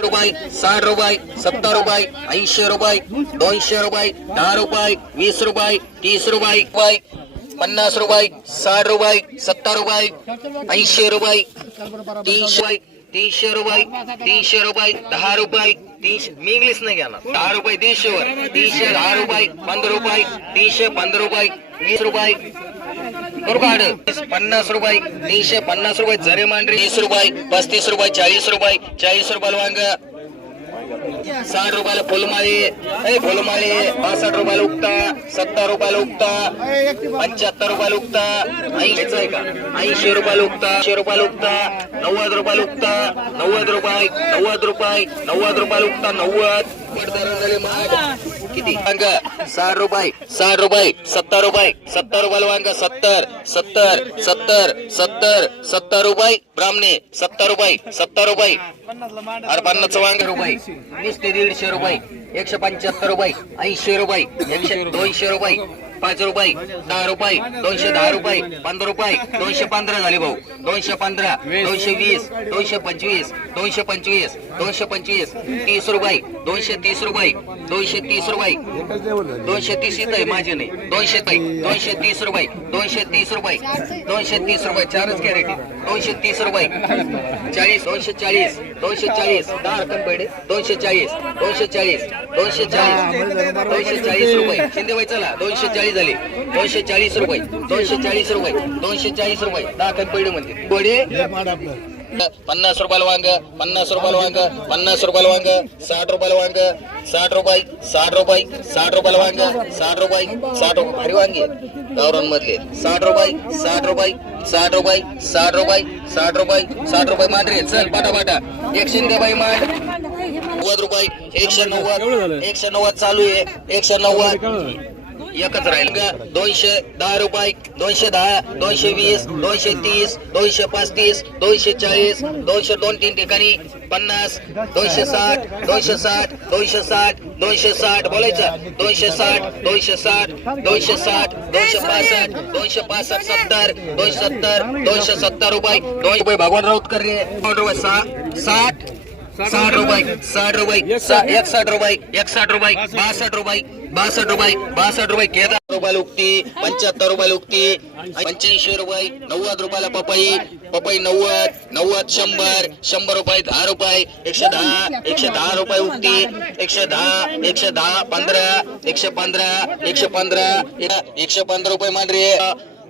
रुपये साठ रुपये सत्तर रुपये ऐंशी रुपये दोनशे रुपये दहा रुपये वीस रुपये तीस रुपये रुपये पन्नास रुपये साठ रुपये सत्तर रुपये ऐंशी रुपये तीनशे तीनशे रुपये तीनशे रुपये दहा रुपये तीनशे मी इंग्लिश नाही ना दहा रुपये तीनशे वर तीनशे दहा रुपये पंधरा रुपये तीनशे पंधरा रुपये वीस रुपये करू पन्नास रुपये तीनशे पन्नास रुपये जरे मांडरी वीस रुपये पस्तीस रुपये चाळीस रुपये चाळीस रुपयाला वांग साठ रुपयाला फुलमाळी फुलमाळी पासष्ट रुपयाला उगता सत्तर रुपयाला उगता पंच्याहत्तर रुपयाला उगता ऐंशीच आहे का? ऐंशी रुपयाला उगता ऐंशी रुपयाला उगता नव्वद रुपयाला उगता नव्वद रुपये नव्वद रुपये नव्वद रुपयाला उगता नव्वद. किती? वांग सहा रुपये. सहा रुपये. सत्तर रुपये. सत्तर रुपये वांग. सत्तर. सत्तर. सत्तर. सत्तर. सत्तर रुपये. ब्राह्मणे. सत्तर रुपये. सत्तर रुपये. अरे पन्नास वांग रुपये. वीस ते दीडशे रुपये. एकशे पंच्याहत्तर रुपये. ऐंशी रुपये. एकशे दोनशे रुपये. पाच रुपये दहा रुपये दोनशे दहा रुपये पंधरा रुपये दोनशे पंधरा झाले भाऊ. दोनशे पंधरा दोनशे वीस दोनशे पंचवीस दोनशे पंचवीस दोनशे पंचवीस तीस रुपये दोनशे तीस रुपये दोनशे तीस रुपये. दोनशे तीस इथं आहे माझे नाही. दोनशे रुपये दोनशे तीस रुपये दोनशे तीस रुपये दोनशे तीस रुपये चारच कॅरेट. दोनशे तीस रुपये चाळीस दोनशे चाळीस दोनशे चाळीस दहा रक्कम पेढे दोनशे चाळीस दोनशे चाळीस दोनशे चाळीस दोनशे चाळीस रुपये. शिंदेबाई चला दोनशे चाळीस झाले. दोनशे चाळीस रुपये. दोनशे चाळीस रुपये. दोनशे चाळीस रुपये. दाखल रक्कम म्हणते पेढे पन्नास रुपयाला वांग. पन्नास रुपयाला वांग. पन्नास रुपयाला वांग. साठ रुपयाला वांग. साठ रुपये. साठ रुपये. साठ रुपयाला वांग. साठ रुपये. साठ रुपये. भारी वांगे गावरान मधले साठ रुपये. साठ रुपये. साठ रुपये. साठ रुपये. साठ रुपये. साठ रुपये मांडरे. चल पाटा पाटा एकशे बाई मांड. नव्वद रुपये. एकशे नव्वद. एकशे नव्वद चालू आहे. एकशे नव्वद. एकच राहील का? दोनशे दहा रुपये दोनशे दहा दोनशे वीस दोनशे तीस दोनशे पस्तीस दोनशे चाळीस दोनशे दोन तीन ठिकाणी पन्नास दोनशे साठ दोनशे साठ दोनशे साठ दोनशे साठ बोलायचं. दोनशे साठ दोनशे साठ दोनशे साठ दोनशे पासष्ट दोनशे पासष्ट सत्तर दोनशे सत्तर दोनशे सत्तर रुपये. दोनशे रुपये भगवान राऊतकर रे दोन रुपये साठ साठ रुपये साठ रुपये एकसठ रुपये एकसठ रुपये बासष्ट रुपये बासष्ट रुपये बासष्ट रुपये केदार रुपये उगती पंच्याहत्तर रुपये उगती पंच्याऐंशी रुपये नव्वद रुपयाला पपई पपई नव्वद नव्वद शंभर शंभर रुपये दहा रुपये एकशे दहा एकशे दहा रुपये उगती एकशे दहा एकशे दहा पंधरा एकशे पंधरा एकशे पंधरा एकशे पंधरा रुपये मांडरे.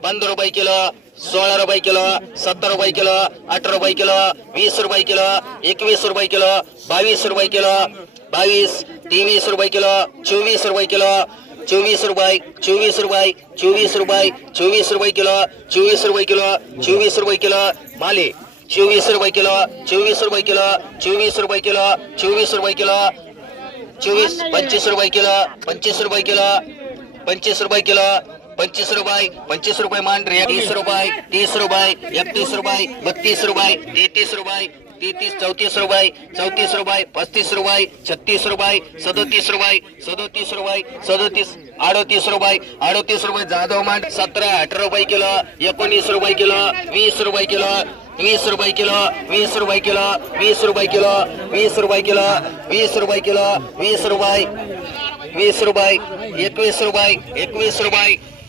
पंधरा रुपये किलो सोळा रुपये किलो सत्तर रुपये किलो अठरा रुपये किलो वीस रुपये किलो एकवीस रुपये किलो बावीस रुपये किलो बावीस तेवीस रुपये किलो चोवीस रुपये किलो चोवीस रुपये चोवीस रुपये चोवीस रुपये चोवीस रुपये किलो चोवीस रुपये किलो चोवीस रुपये किलो माले चोवीस रुपये किलो चोवीस रुपये किलो चोवीस रुपये किलो चोवीस रुपये किलो चोवीस पंचवीस रुपये किलो पंचवीस रुपये किलो पंचवीस रुपये किलो पंचवीस रुपये पंचवीस रुपये मांडरे तीस रुपये तीस रुपये एकतीस रुपये बत्तीस रुपये तेहतीस रुपये तेहतीस चौतीस रुपये चौतीस रुपये पस्तीस रुपये छत्तीस रुपये सदोतीस रुपये सदोतीस रुपये सदोतीस अडतीस रुपये अडतीस रुपये जाधव मांड सतरा अठरा रुपये किलो एकोणीस रुपये किलो वीस रुपये किलो वीस रुपये किलो वीस रुपये किलो वीस रुपये किलो वीस रुपये किलो वीस रुपये किलो वीस रुपये वीस रुपये एकवीस रुपये एकवीस रुपये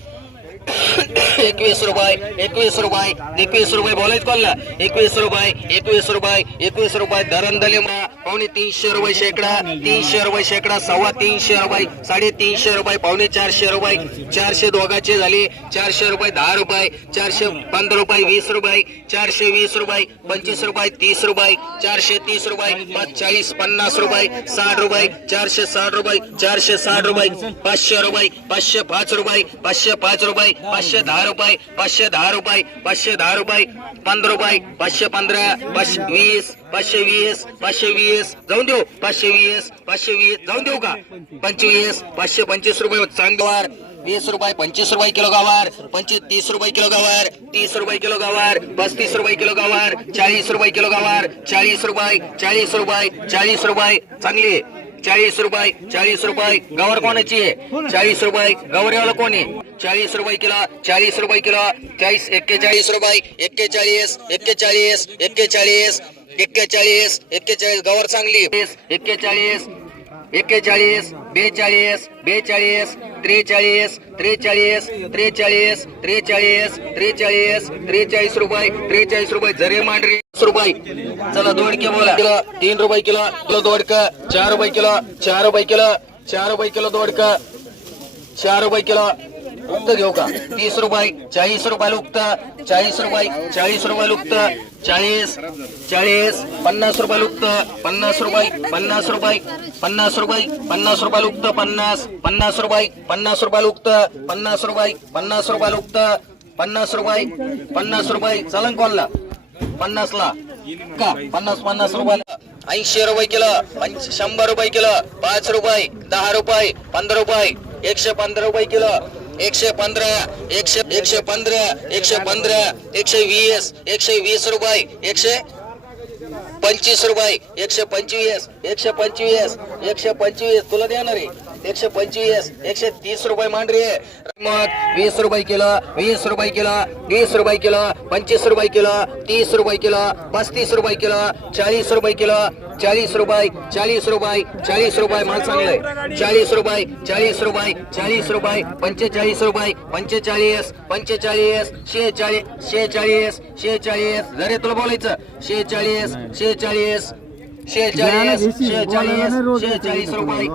एकवीस रुपये एकवीस रुपये एकवीस रुपये बोलायच कोणला? एकवीस रुपये एकवीस रुपये एकवीस रुपये दरंदले पावणे तीनशे रुपये शेकडा तीनशे रुपये शेकडा सव्वा तीनशे रुपये साडेतीनशे रुपये पावणे चारशे रुपये चारशे दोघाचे झाले चारशे रुपये दहा रुपये चारशे पंधरा रुपये वीस रुपये चारशे वीस रुपये पंचवीस रुपये तीस रुपये चारशे तीस रुपये पाच चाळीस पन्नास रुपये साठ रुपये चारशे साठ रुपये चारशे साठ रुपये पाचशे रुपये पाचशे पाच रुपये पाचशे पाच रुपये पाचशे दहा रुपये पाचशे दहा रुपये पाचशे दहा रुपये पंधरा रुपये पाचशे पंधरा पाचशे वीस पाचशे वीस पाचशे वीस. जाऊन देऊ. पाचशे वीस पाचशे वीस. जाऊन देऊ का? पंचवीस पाचशे पंचवीस रुपये चांगवार. वीस रुपये पंचवीस रुपये किलो गावार. पंचवीस तीस रुपये किलो गावार. तीस रुपये किलो गावार. पस्तीस रुपये किलो गावार. चाळीस रुपये किलो गावार. चाळीस रुपये चाळीस रुपये चाळीस रुपये. चांगली. चाळीस रुपये चाळीस रुपये. गवर कोणाची आहे? चाळीस रुपये. गवऱ्याला कोण आहे? चाळीस रुपये किलो चाळीस रुपये किलो. चाळीस एक्केचाळीस रुपये. एक्केचाळीस एक्केचाळीस एक्केचाळीस एक्केचाळीस एक्केचाळीस. गवर चांगली एक्केचाळीस एक्केचाळीस बेचाळीस बेचाळीस त्रेचाळीस त्रेचाळीस त्रेचाळीस त्रेचाळीस त्रेचाळीस त्रेचाळीस रुपये त्रेचाळीस रुपये. झरे मांडरे रुपये. चला दोडके बोला. किलो तीन रुपये किलो किलो दोडक. चार रुपये किलो चार रुपये किलो चार रुपये किलो दोडक. चार रुपये किलो. उक्त घेऊ का? तीस रुपये चाळीस रुपये उक्त चाळीस रुपये चाळीस रुपये उक्त चाळीस चाळीस पन्नास रुपये उक्त पन्नास रुपये पन्नास रुपये पन्नास रुपये पन्नास रुपये उक्त पन्नास पन्नास रुपये पन्नास रुपये उक्त पन्नास रुपये पन्नास रुपये उक्त पन्नास रुपये पन्नास रुपये. चलन कॉलला पन्नास ला का? पन्नास पन्नास रुपयाला. ऐंशी रुपये किलो शंभर रुपये किलो पाच रुपये दहा रुपये पंधरा रुपये एकशे पंधरा रुपये किलो. एकशे पंधरा एकशे एकशे पंधरा एकशे पंधरा एकशे वीस एकशे वीस रुपये एकशे पंचवीस रुपये एकशे पंचवीस एकशे पंचवीस एकशे पंचवीस. तुला देणार आहे. एकशे पंचवीस एकशे तीस रुपये मांडरी मग वीस रुपये किलो वीस रुपये किलो वीस रुपये किलो पंचवीस रुपये किलो तीस रुपये किलो पस्तीस रुपये किलो चाळीस रुपये किलो चाळीस रुपये चाळीस रुपये चाळीस रुपये माल चांगलाय चाळीस रुपये चाळीस रुपये चाळीस रुपये पंचेचाळीस रुपये पंचेचाळीस पंचेचाळीस शेचाळीस शेचाळीस शेचाळीस जरे तुला बोलायचं शेचाळीस शेचाळीस शेचाळीस शेचाळीस शेचाळीस रुपये.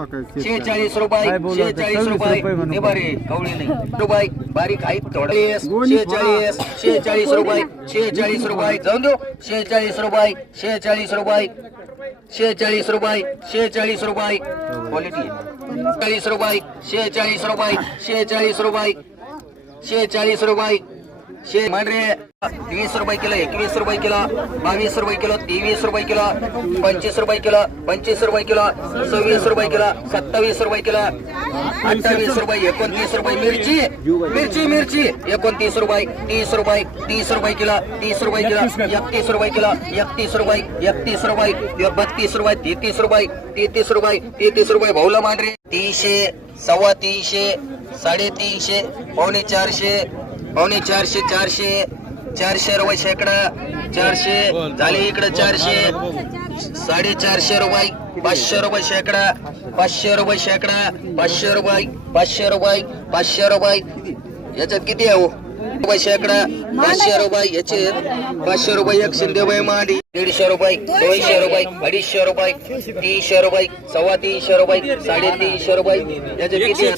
शेचाळीस रुपये शेचाळीस रुपये हे बरे कवळी नाही रुपये बारीक आहेत थोडे. शेचाळीस शेचाळीस रुपये शेचाळीस रुपये. जाऊन देऊ. शेचाळीस रुपये शेचाळीस रुपये शेचाळीस रुपये शेचाळीस रुपये. क्वालिटी. चाळीस रुपये शेचाळीस रुपये शेचाळीस रुपये शेचाळीस रुपये. शे मांडरे वीस रुपये किलो एकवीस रुपये किलो बावीस रुपये किलो तेवीस रुपये किलो पंचवीस रुपये किलो पंचवीस रुपये किलो सव्वीस रुपये किलो सत्तावीस रुपये किलो अठ्ठावीस रुपये एकोणतीस रुपये मिरची मिरची मिरची एकोणतीस रुपये तीस रुपये तीस रुपये किलो तीस रुपये किलो एकतीस रुपये किलो एकतीस रुपये एकतीस रुपये बत्तीस रुपये तेहतीस रुपये तेहतीस रुपये तेहतीस रुपये भाऊला मांडरे तीनशे सव्वा तीनशे साडेतीनशे पावणे चारशे पावणे चारशे चारशे चारशे रुपये शेकडा चारशे झाले इकडे चारशे. साडेचारशे रुपये पाचशे रुपये शेकडा पाचशे रुपये शेकडा पाचशे रुपये पाचशे रुपये पाचशे रुपये. याच्यात किती आहे हो? रुपये शेकडा पाचशे रुपये याचे पाचशे रुपये एक शिंदेबाई मांडी. दीडशे रुपये दोनशे रुपये अडीचशे रुपये तीनशे रुपये सव्वा तीनशे रुपये साडेतीनशे रुपये. याचे किती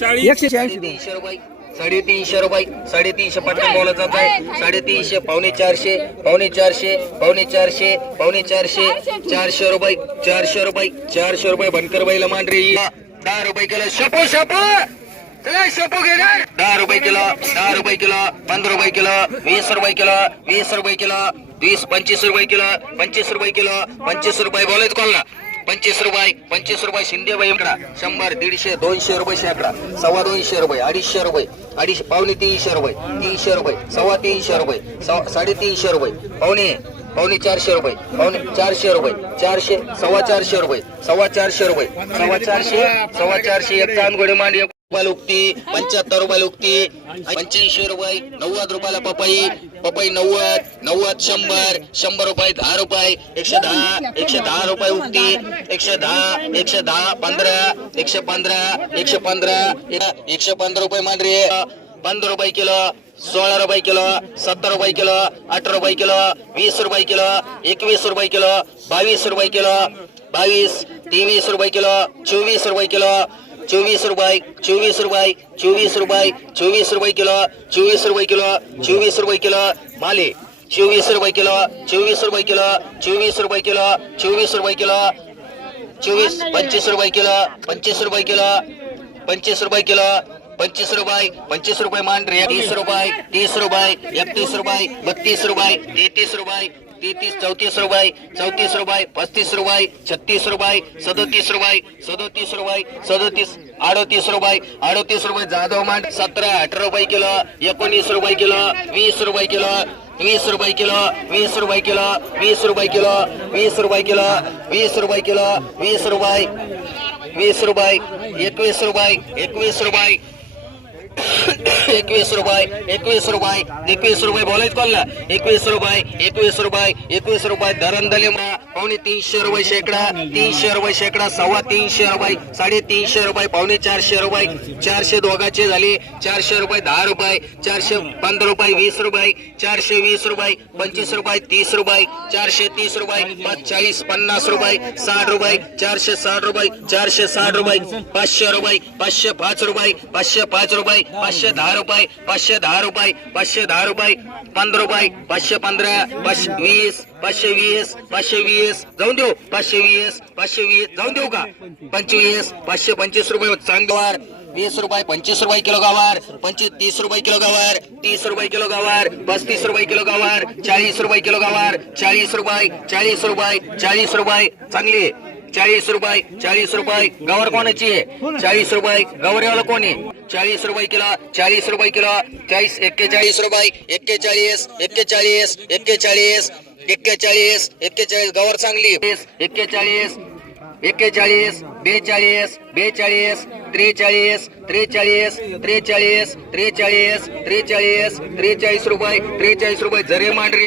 तीनशे रुपये. साडेतीनशे रुपये साडेतीनशे पटकन बोला जात आहे. साडेतीनशे पावणे चारशे पावणे चारशे पावणे चारशे पावणे चारशे चारशे रुपये चारशे रुपये चारशे रुपये बनकर बाईला मांडरी दहा रुपये किलो शपो शपो. दहा रुपये किलो दहा रुपये किलो पंधरा रुपये किलो वीस रुपये किलो वीस रुपये किलो वीस पंचवीस रुपये किलो पंचवीस रुपये किलो पंचवीस रुपये बोलायचं कोणला? पंचवीस रुपये पंचवीस रुपये शिंदे बाई इकडा. शंभर दीडशे दोनशे रुपये शेकडा. सव्वा दोनशे रुपये अडीचशे रुपये अडीचशे पावणे तीनशे रुपये तीनशे रुपये सव्वा तीनशे रुपये साडेतीनशे रुपये पावणे पावणे चारशे रुपये पावणे चारशे रुपये चारशे सव्वा चारशे रुपये सव्वा चारशे रुपये सव्वा चारशे सव्वा चारशे एक तानगोडे मांडी रुपये लुकती पंच्याहत्तर रुपये उगती पंच्याऐंशी रुपये नव्वद रुपयाला पपई पपई नव्वद नव्वद शंभर शंभर रुपये दहा रुपये एकशे दहा एकशे दहा रुपये उगती एकशे दहा एकशे दहा पंधरा एकशे पंधरा एकशे पंधरा एकशे पंधरा रुपये मांडरी पंधरा रुपये किलो सोळा रुपये किलो सत्तर रुपये किलो अठरा रुपये किलो वीस रुपये किलो एकवीस रुपये किलो बावीस रुपये किलो बावीस तेवीस रुपये किलो चोवीस रुपये किलो चोवीस रुपये चोवीस रुपये चोवीस रुपये चोवीस रुपये किलो चोवीस रुपये किलो चोवीस रुपये किलो माले चोवीस रुपये किलो चोवीस रुपये किलो चोवीस रुपये किलो चोवीस रुपये किलो चोवीस पंचवीस रुपये किलो पंचवीस रुपये किलो पंचवीस रुपये किलो पंचवीस रुपये पंचवीस रुपये मांडरे तीस रुपये तीस रुपये एकतीस रुपये बत्तीस रुपये तेहतीस रुपये तेहतीस चौतीस रुपये चौतीस रुपये पस्तीस रुपये छत्तीस रुपये सदोतीस रुपये सदोतीस रुपये सदोतीस अडोतीस रुपये अडोतीस रुपये जाधव मांड सतरा अठरा रुपये किलो एकोणीस रुपये किलो वीस रुपये किलो वीस रुपये किलो वीस रुपये किलो वीस रुपये किलो वीस रुपये किलो वीस रुपये किलो वीस रुपये वीस रुपये एकवीस रुपये एकवीस रुपये एकवीस रुपये एकवीस रुपये एकवीस रुपये बोलायच कोणला एकवीस रुपये एकवीस रुपये एकवीस रुपये दरंदले पावणे तीनशे रुपये शेकडा तीनशे रुपये शेकडा सव्वा तीनशे रुपये साडेतीनशे रुपये पावणे चारशे रुपये चारशे दोघाचे झाले चारशे रुपये दहा रुपये चारशे पंधरा रुपये वीस रुपये चारशे वीस रुपये पंचवीस रुपये तीस रुपये चारशे तीस रुपये चाळीस पन्नास रुपये साठ रुपये चारशे साठ रुपये चारशे साठ रुपये पाचशे रुपये पाचशे पाच रुपये पाचशे पाच रुपये पाचशे दहा रुपये पाचशे दहा रुपये पाचशे दहा रुपये पंधरा रुपये पाचशे पंधरा पाचशे वीस पाचशे वीस पाचशे वीस. जाऊन देऊ पाचशे वीस पाचशे वीस. जाऊन देऊ का? पंचवीस पाचशे पंचवीस रुपये चांगल्यावर वीस रुपये पंचवीस रुपये किलो गावार. पंचवीस तीस रुपये किलो गावार. तीस रुपये किलो गावार. पस्तीस रुपये किलो गावार. चाळीस रुपये किलो गावार. चाळीस रुपये चाळीस रुपये चाळीस रुपये. चांगली. आहे. चाळीस रुपये चाळीस रुपये गवर कोणाची आहे? चाळीस रुपये गवरेवाला कोण? आहे चाळीस रुपये किलो चाळीस रुपये किलो चाळीस एक्केचाळीस रुपये एक्केचाळीस एक्केचाळीस एक्केचाळीस एक्केचाळीस एक्केचाळीस गवर चांगली. एक्केचाळीस एक्केचाळीस बेचाळीस बेचाळीस त्रेचाळीस त्रेचाळीस त्रेचाळीस त्रेचाळीस त्रेचाळीस त्रेचाळीस रुपये त्रेचाळीस रुपये जरे मांडरी.